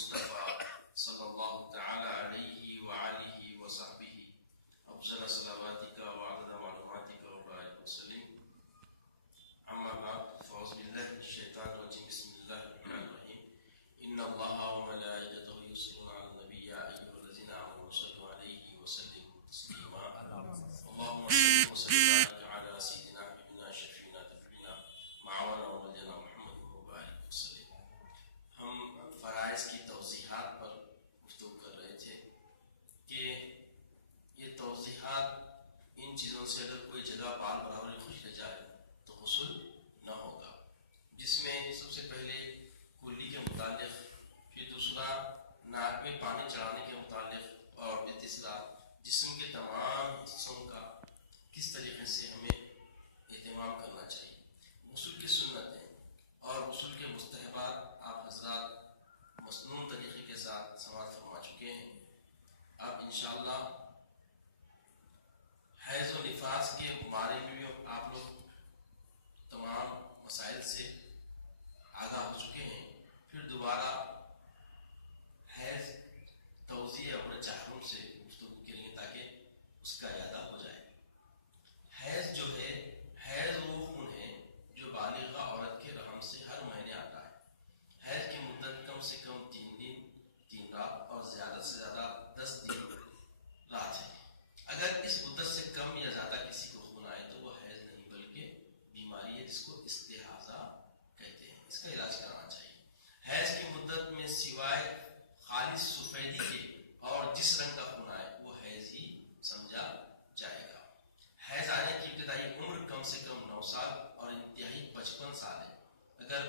المصطفى صلی اللہ تعالی علیہ وآلہ وصحبہ افضل صلواتک وعدد معلوماتک وبارک وسلم. اما بعد فاعوذ باللہ من الشیطان الرجیم. بسم اللہ الرحمن الرحیم. ان اللہ وملائکتہ یصلون علی النبی یا ایھا الذین آمنوا صلوا علیہ وسلموا تسلیما. اللهم صل وسلم علی سیدنا حبیبنا شفیعنا تفرینا معاونا وولینا محمد مبارک وسلم. ہم فرائض کی توضیحات پر گفتگو کر رہے تھے کہ یہ توضیحات ان چیزوں سے اگر کوئی جگہ بال برابر خوش رہ جائے تو غسل نہ ہوگا، جس میں سب سے پہلے کلی کے متعلق، پھر دوسرا ناک میں پانی چڑھانے کے متعلق، اور پھر تیسرا جسم کے تمام حصوں کا کس طریقے سے ہمیں اہتمام کرنا چاہیے. غسل کی سنتیں اور غسل کے مستحبات آپ حضرات مسنون طریقے کے ساتھ سماعت فرما چکے ہیں. اب انشاءاللہ حیض و نفاس کے بارے میں بھی آپ لوگ تمام مسائل سے آگاہ ہو چکے ہیں. پھر دوبارہ حیض توضیح اور چہروں سے گفتگو کریں گے تاکہ اس کا اعادہ ہو جائے. حیض جو ہے، حیض وہ خون ہے جو بالغہ عورت کے رحم سے ہر مہینے آتا ہے. حیض کی مدت کم سے کم 3 دن 3 رات اور زیادہ سے زیادہ 10 دن رات ہے. اگر اس مدت سے کم یا زیادہ کسی کو خون آئے تو وہ حیض نہیں بلکہ بیماری ہے جس کو استحاضہ کہتے ہیں. اس کا علاج کرانا چاہیے. حیض کی مدت میں سوائے خالص سفیدی کے اور جس رنگ کا خون آئے وہ حیض ہی سمجھا جائے گا. حیض آنے کی ابتدائی عمر کم سے کم 9 سال اور انتہائی 55 سال ہے. اگر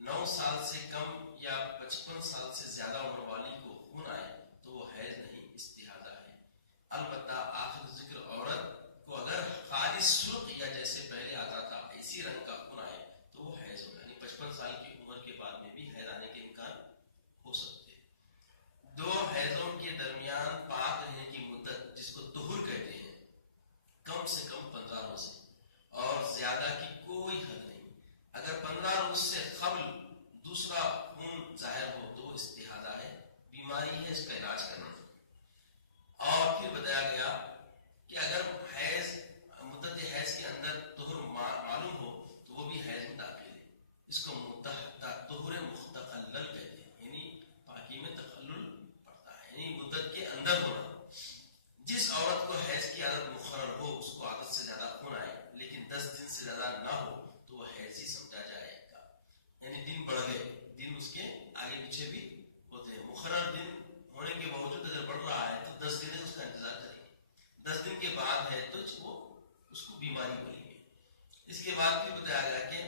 9 سال سے کم یا 55 سال سے زیادہ عمر والی کو خون آئے تو وہ حیض نہیں استحاضہ ہے. البتہ آخر ذکر عورت کو اگر خالص سرخ یا جیسے پہلے آتا تھا اسی رنگ کا خون آئے تو وہ حیض ہوگا. یعنی 55 سال کی عمر کے بعد میں بھی حیض آنے کے امکان ہو سکتے ہیں. 2 حیضوں کے درمیان پاک رہنے کی مدت جس کو طہر کہتے ہیں کم سے کم 15 روز ہے اور زیادہ کی کوئی حد نہیں. اگر 15 روز سے قبل دوسرا خون ظاہر ہو تو وہ استحاضہ ہے، بیماری ہے، اس کا علاج کرنا. اور پھر بتایا گیا کہ اگر حیض مدت حیض کے اندر طہر معلوم ہو تو وہ بھی حیض میں داخل ہے. اس کو طہر مستقلل کہتے ہیں، یعنی پاکی میں تخلل پڑتا ہے، یعنی مدت کے اندر ہونا. جس عورت کو حیض کی عادت مقرر ہو، اس کو عادت سے زیادہ خون آئے لیکن 10 دن سے زیادہ نہ ہو تو وہ حیض ہی سمجھا جائے گا. یعنی دن بڑھ گئے، دن اس کے آگے پیچھے بھی ہوتے ہیں. مقرر دن ہونے کے باوجود اگر بڑھ رہا ہے تو 10 دن اس کا انتظار کریں گے. 10 دن کے بعد ہے تو وہ اس کو بیماری بولیں گے. اس کے بعد پھر بتایا گیا کہ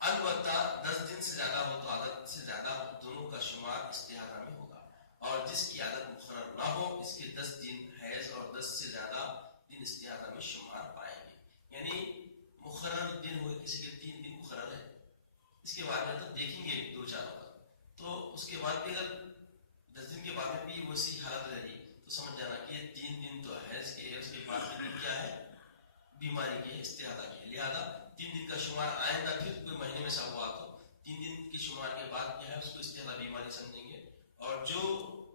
البتہ 10 دن سے زیادہ ہو تو عادت سے زیادہ دونوں کا شمار استحاضہ میں ہوگا، اور جس کی عادت مقرر نہ ہو اس کے 10 دن حیض اور 10 سے زیادہ دن استحاضہ میں شمار پائیں گے. یعنی مقرر دن ہوئے کسی کے 3 دن مقرر ہے، اس کے بعد میں تو دیکھیں گے 2-4 وقت، تو اس کے بعد بھی اگر 10 دن کے بعد میں بھی ویسی حالت رہی تو سمجھ جانا کہ یہ 3 دن تو حیض کے، اس کے بعد میں کیا ہے، بیماری کے، استحاضہ کے. لہذا 3 دن کا شمار آئندہ پھر کوئی مہینے میں سے ہوا تو 3 دن کے شمار کے بعد کیا ہے اس کو استحاضہ بیماری سمجھیں گے، اور جو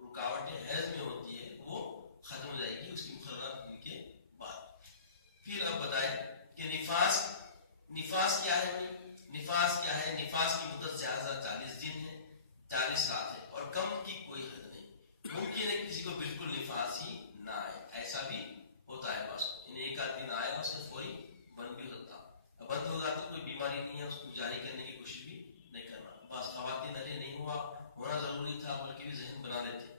رکاوٹیں حیض میں ہوتی ہے وہ ختم ہو جائے گی اس کی مقررہ دن کے بعد. پھر اب بتائیں کہ نفاس کیا ہے. نفاس کیا ہے؟ نفاس کی مدت زیادہ سے زیادہ 40 دن ہے، 40 رات ہے، اور کم کی کوئی حد نہیں. ممکن ہے کسی کو بالکل نفاس ہی نہ آئے، ایسا بھی ہوتا ہے. بس ایک آدھ دن آئے اس کا فوری بند بھی ہوتا. بند ہوگا تو کوئی بیماری نہیں ہے، اس کو جاری کرنے کی کوشش بھی نہیں کرنا. بس خواتین ارے نہیں ہونا ضروری تھا بلکہ بھی ذہن بنا لیتے.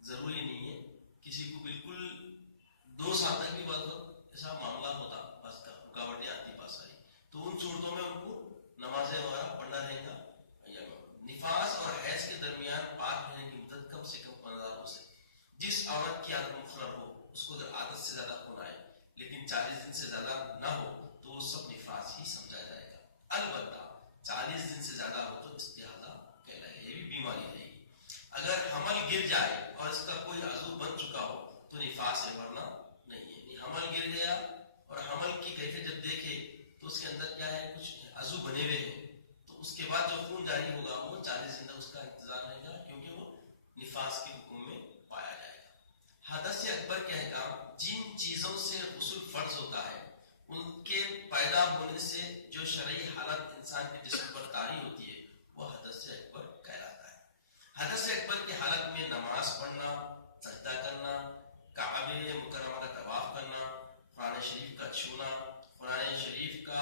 ضروری نہیں ہے. کسی کو بالکل 2 سال تک بھی بس ایسا معاملہ ہوتا، بس رکاوٹیں آتی بہت ساری، تو ان صورتوں میں ان کو نمازیں وغیرہ پڑھنا رہے گا. نفاس اور حیض کے درمیان پاک رہنے کی مدت کم سے کم 15 روز ہے. جس عورت کی عادت مقرر ہو اس کو اگر عادت سے زیادہ خون آئے لیکن 40 دن سے زیادہ نہ ہو تو وہ سب نفاس ہی سمجھا جائے گا. البتہ 40 دن سے زیادہ ہو تو استحاضہ کہلائے گا، یہ بھی بیماری رہے گی. اگر حمل گر جائے اور اس کا کوئی عضو بن چکا ہو تو نفاس ہے، ورنہ نہیں ہے. یعنی حمل گر گیا اور حمل کی کیفیت جب دیکھے تو اس کے اندر کیا ہے، کچھ عضو بنے ہوئے ہیں، تو اس کے بعد جو خون جاری ہوگا وہ 40 نماز کے حکم میں پایا جائے گا. حدث اکبر کے احکام جن چیزوں سے غسل فرض ہوتا ہے ان کے پیدا ہونے سے جو شرعی حالت انسان کے جسم پر طاری ہوتی ہے وہ حدث اکبر کہلاتا ہے. حدث اکبر کی حالت میں نماز پڑھنا، سجدہ کرنا، کعبہ مکرمہ کا طواف کرنا، قرآن شریف کا چھونا، قرآن شریف کا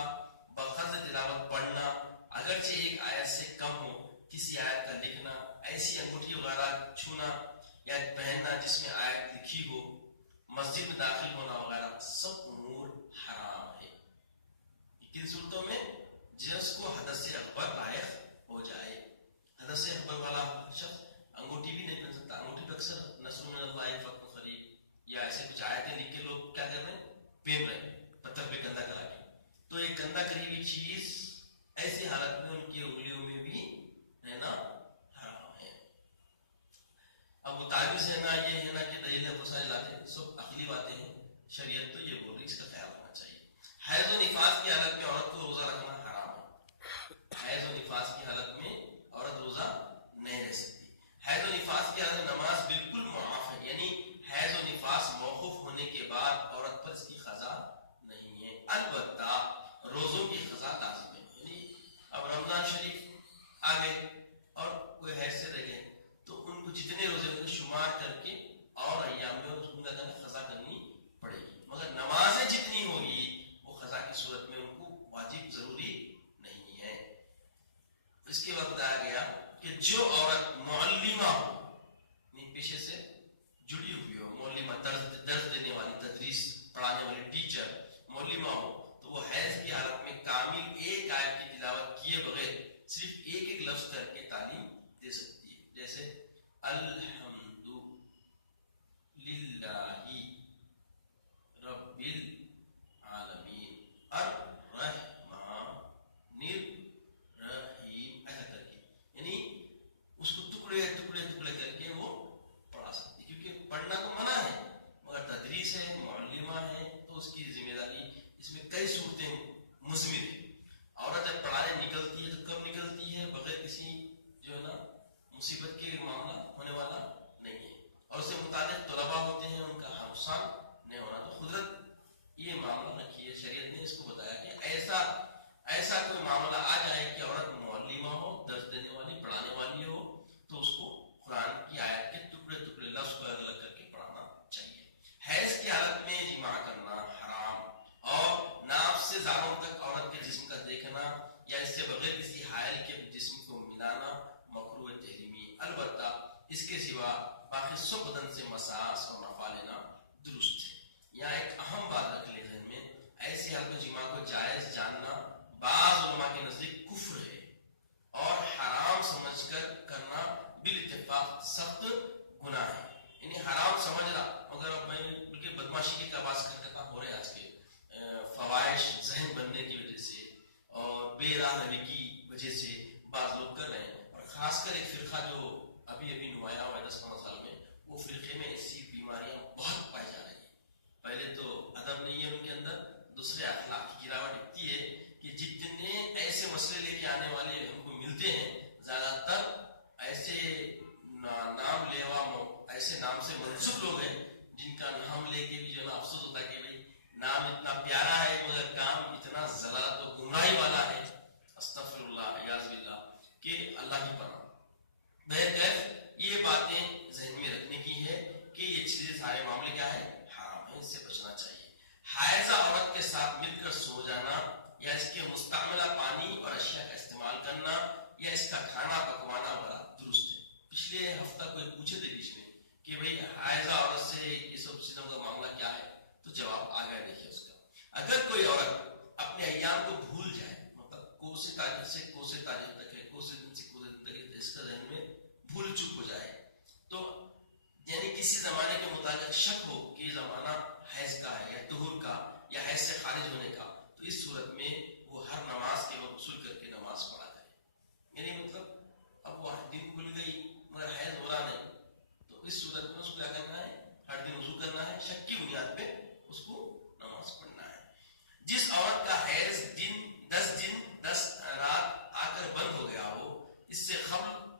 بقدر تلاوت پڑھنا، اگرچہ ایک آیت سے کم ہو کسی آیت کا لکھنا، ایسی انگوٹھی وغیرہ چھونا یا پہننا جس میں آیت لکھی ہو، مسجد میں داخل ہونا وغیرہ سب امور حرام ہے. کن صورتوں میں؟ جس کو حدث اکبر لائق ہو جائے. حدث اکبر والا شخص انگوٹھی بھی نہیں پہن سکتا. انگوٹھی پہ اکثر نصر من اللہ فتح قریب یا ایسے کچھ آیتیں لکھ کے لوگ کیا کر رہے ہیں؟ پہن رہے ہیں پتھر پہ گندا کرا کے. تو ایک گندا کری ہوئی چیز ایسی حالت میں ان کی انگلیوں میں بھی رہنا حرام ہے. اب وہ تعبیر سے ہے نا، یہ ہے نا کہ دلیل ہے، سارے لاتے سب عقلی باتیں ہیں. شریعت تو یہ بول رہی اس کا خیال رکھنا چاہیے. حیض و نفاس کی حالت میں عورت کو روزہ رکھنا حرام ہے. حیض و نفاس کی حالت میں عورت روزہ نہیں رہ سکتی. حیض و نفاس کی حالت میں نماز بالکل معاف ہے، یعنی حیض و نفاس موقوف ہونے کے بعد عورت پر اس کی قضا نہیں ہے. البتہ روزوں کی قضا لازم ہے. یعنی اب رمضان شریف آ گئے اور کوئی حیض سے رہ گئے تو ان کو جتنے روزے ہوئے شمار کر کے اور ایام میں اس کو قضا کرنی پڑے گی. مگر نمازیں جتنی ہوگی وہ قضا کی صورت میں ان کو واجب ضروری نہیں ہے. اس کے بعد بتایا گیا کہ جو عورت معلمہ ہو، پیشے سے جڑی ہوئی ہو، معلمہ درس دینے والی، تدریس پڑھانے والی ٹیچر معلمہ ہو، تو وہ حیض کی حالت میں کامل ایک آیت کی تلاوت کیے بغیر صرف ایک ایک لفظ کر کے تعلیم دے سکتی ہے. جیسے الحمد للہ رب العالمین الرحمن الرحیم، ایسا کر کے، یعنی اس کو ٹکڑے ٹکڑے ٹکڑے کر کے وہ پڑھا سکتی. کیونکہ پڑھنا تو منع ہے مگر تدریس ہے، معلمہ ہے، تو اس کی ذمہ داری اس میں کئی صورتیں مضمر ہیں. عورت جب پڑھانے نکلتی ہے تو کب نکلتی ہے؟ بغیر کسی جو ہے نا مصیبت کے معاملہ ہونے والا نہیں ہے، اور اس سے متعلق طلباء ہوتے ہیں، ان کا نقصان نہیں ہونا. تو قدرت یہ معاملہ رکھی ہے. شریعت نے اس کو بتایا کہ ایسا کوئی معاملہ آ جائے کہ عورت معلمہ ہو، درس دینے والی، پڑھانے والی ہو، تو اس کو قرآن کی آیت کے ٹکڑے ٹکڑے لفظ کو الگ الگ کر کے پڑھانا چاہیے. حیض کی حالت میں جماع کرنا حرام، اور ناف سے زانوں تک عورت کے جسم کا دیکھنا یا اس سے بغیر کسی حائل کے جسم کو ملانا مکروہ تحریمی. البتہ اس کے سوا باقی سب بدن سے مساس اور نفع لینا درست ہے. یہاں ایک اہم بات رکھ لیں ذہن میں، ایسی حالت میں جماع کو جائز جاننا بعض علماء کے نزدیک کفر ہے اور حرام سمجھ کر کرنا بالاتفاق سخت گناہ ہے. یعنی حرام سمجھنا، مگر اب میں بلکہ بدماشی کی تباس کرتا ہو رہے ہیں آج کے فوائش ذہن بننے کی وجہ سے اور بے راہ روی کی وجہ سے بعض لوگ کر رہے ہیں. اور خاص کر ایک فرقہ جو ابھی نمایاں ہوا ہے 10-15 سال میں، وہ فرقے میں ایسی بیماریاں بہت پائی جا رہی ہیں. پہلے تو ادب نہیں ہے ان کے اندر، دوسرے اخلاق کی گراوٹ اتنی ہے کہ جتنے ایسے مسئلے لے کے آنے والے ہم کو ملتے ہیں زیادہ تر ایسے نام لیوا ایسے نام سے منسوب لوگ ہیں جن کا نام لے کے بھی جو ہے نا افسوس ہوتا ہے کہ بھائی نام اتنا پیارا ہے مگر کام اتنا ضلالت و گمراہی والا ہے. استغفر اللہ اعوذ باللہ، کہ اللہ کی پناہ. بہرکیف یہ باتیں ذہن میں رکھنے کی ہے کہ یہ چیزیں سارے معاملے کیا ہے؟ حرام ہے، اس سے بچنا چاہیے. حائضہ عورت کے ساتھ مل کر سو جانا یا اس کے مستعملہ پانی اور اشیاء کا استعمال کرنا یا اس کا کھانا پکوانا بڑا درست ہے. پچھلے ہفتہ کوئی پوچھے تھے بیچ میں کہ بھئی حائضہ عورت سے یہ سب چیزوں کا معاملہ کیا ہے، تو جواب آ گیا. دیکھیے اس کا، اگر کوئی عورت اپنے ایام کو بھول جائے، مطلب کوسے تاریخ سے کوسے تاریخ تک ہے، کوسے دن سے کوسے دن تک اس کا ذہن میں بھول چک ہو جائے، تو یعنی کسی زمانے کے متعلق شک ہو کہ یہ زمانہ حیض کا ہے یا طہور کا یا حیض سے خارج ہونے کا، تو اس صورت میں وہ ہر نماز کے وقت غسل کر کے نماز پڑھا کرے. یعنی مطلب اب وہ دن کھل گئی مگر حیض ہو رہا نہیں، تو اس صورت میں اس کو کیا کرنا ہے؟ ہر دن وضو کرنا ہے، شک کی بنیاد پہ اس کو نماز پڑھنا ہے. جس عورت کا حیض 10 دن 10 رات آ کر بند ہو گیا ہو، اس سے قبل